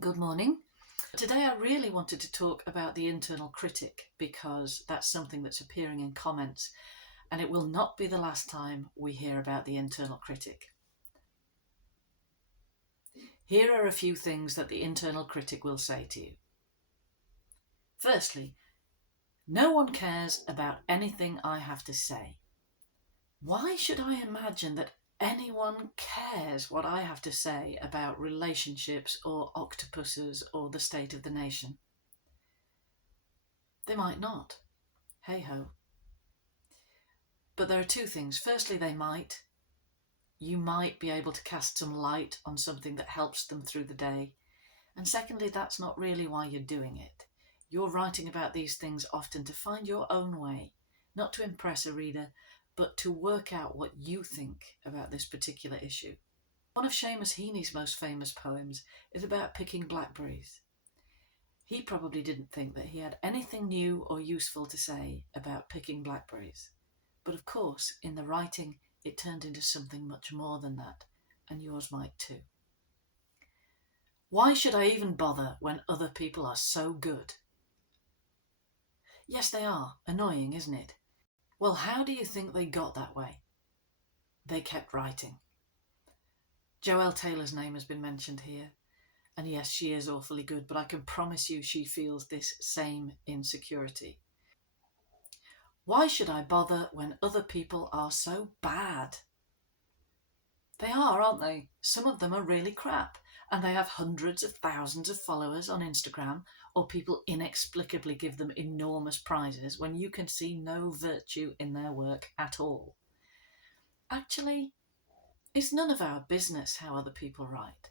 Good morning. Today I really wanted to talk about the internal critic because that's something that's appearing in comments, and it will not be the last time we hear about the internal critic. Here are a few things that the internal critic will say to you. Firstly, no one cares about anything I have to say. Why should I imagine that anyone cares what I have to say about relationships or octopuses or the state of the nation? They might not. Hey ho. But there are two things. Firstly, you might be able to cast some light on something that helps them through the day. And secondly, that's not really why you're doing it. You're writing about these things often to find your own way, not to impress a reader, but to work out what you think about this particular issue. One of Seamus Heaney's most famous poems is about picking blackberries. He probably didn't think that he had anything new or useful to say about picking blackberries. But of course, in the writing, it turned into something much more than that, and yours might too. Why should I even bother when other people are so good? Yes, they are. Annoying, isn't it? Well, how do you think they got that way? They kept writing. Joelle Taylor's name has been mentioned here. And yes, she is awfully good, but I can promise you she feels this same insecurity. Why should I bother when other people are so bad? They are, aren't they? Some of them are really crap, and they have hundreds of thousands of followers on Instagram, or people inexplicably give them enormous prizes when you can see no virtue in their work at all. Actually, it's none of our business how other people write.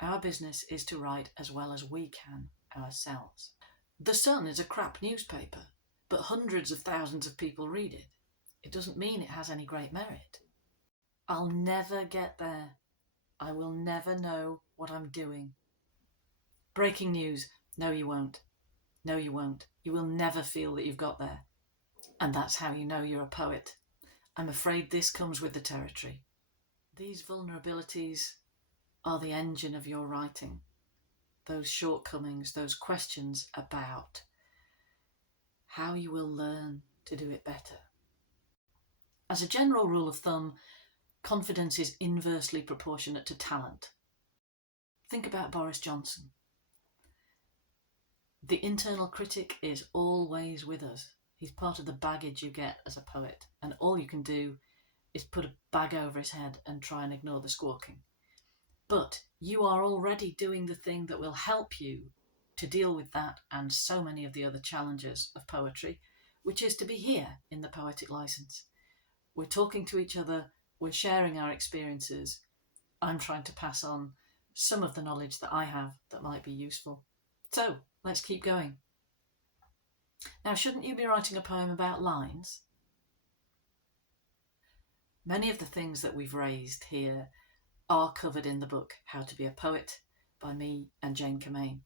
Our business is to write as well as we can ourselves. The Sun is a crap newspaper, but hundreds of thousands of people read it. It doesn't mean it has any great merit. I'll never get there. I will never know what I'm doing. Breaking news. No, you won't. No, you won't. You will never feel that you've got there. And that's how you know you're a poet. I'm afraid this comes with the territory. These vulnerabilities are the engine of your writing. Those shortcomings, those questions about how you will learn to do it better. As a general rule of thumb, confidence is inversely proportionate to talent. Think about Boris Johnson. The internal critic is always with us. He's part of the baggage you get as a poet, and all you can do is put a bag over his head and try and ignore the squawking. But you are already doing the thing that will help you to deal with that and so many of the other challenges of poetry, which is to be here in the Poetic License. We're talking to each other, we're sharing our experiences. I'm trying to pass on some of the knowledge that I have that might be useful. So let's keep going. Now, shouldn't you be writing a poem about lines? Many of the things that we've raised here are covered in the book How to Be a Poet by me and Jane Kamain.